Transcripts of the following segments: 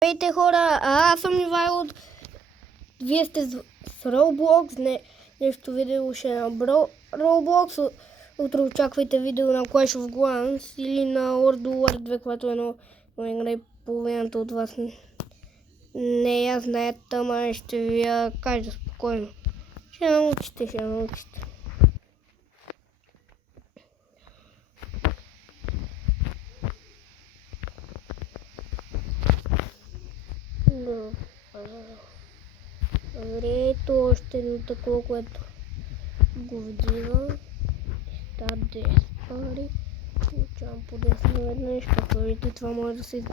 Здравейте хора, аз съм Ивайло, вие сте с Roblox, нещо видео ще е на Roblox, утре очаквайте видео на Clash of Clans или на World War 2, което е нова игра и половината от вас не я знаят, ама ще ви я кажа спокойно. Ще научите. Добре, ето още едно такова, което го вдигам. Стат 10 пари. Получавам по 10 веднъж. Като видите, това може да се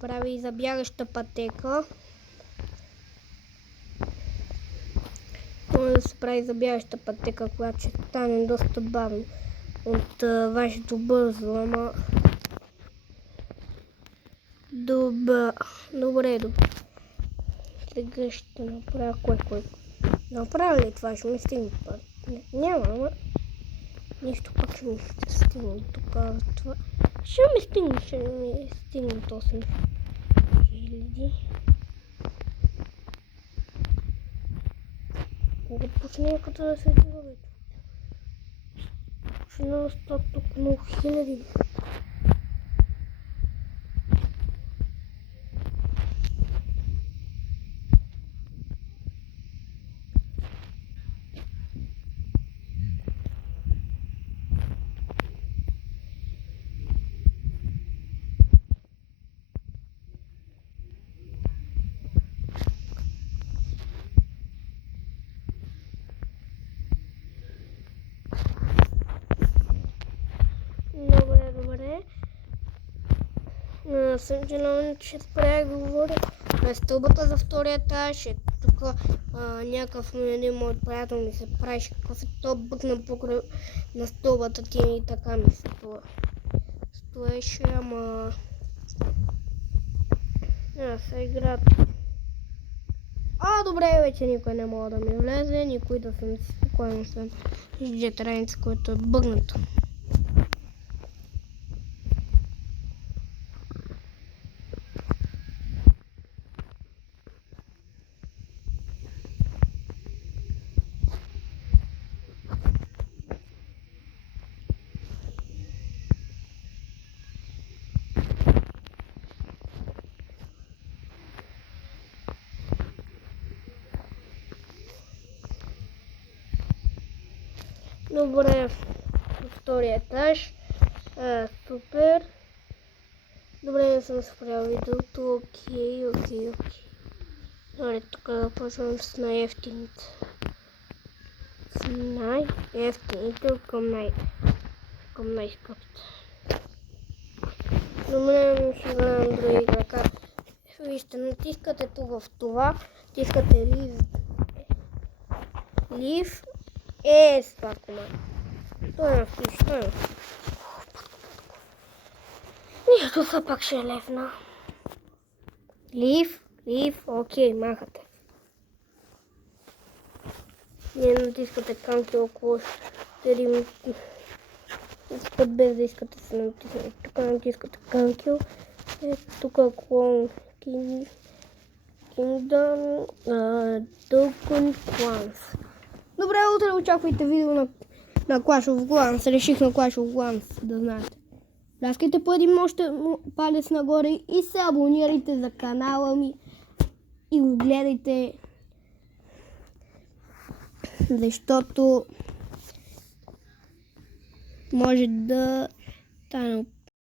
прави и за бягаща пътека. Може да се прави за бягаща пътека, която ще стане доста бавно от вашето бързо, ама... Добре. Сега ще направя кой. Направя ли това? Ще ми стигне път? Няма, ама... Нищо пък ще ми стигне тук. Това... Ще ми стигне 8 000. Да почне като да се дива, бе. Почне да стат тук много хиляди. Добре. Съжалявам, че спрях да говоря. На стълбата за втория етаж е тук някакъв един мой приятел ми се правеше какъв е то бъкна покрай на стълбата ти и така ми се стоеше, ама... Сега играта. Добре, вече никой не мога да ми влезе, никой да съм си спокойно съм жетраница, което е бъгнато. Добре, втория етаж. Супер. Добре, не съм спрял видеото. Окей. Добре, тук да почвам с най-ефтините. Към най-скъпите. Добре, ще гледам други играка. Вижте, натискате тук в това. Натискате Leave. С това команда. Той на вкъщи, Нищо са пак ще е левна. Leave, окей, махате. Вие натискате канки около 4 минути. Без да искате се натискате. Тук натискате канкил. Тук клон Kingdom Dokun Clans. Добре, утре очаквайте видео на Clash of Clans. Реших на Clash of Clans, да знаете. Ляскайте по един още палец нагоре и се абонирайте за канала ми и го гледайте, защото може да стане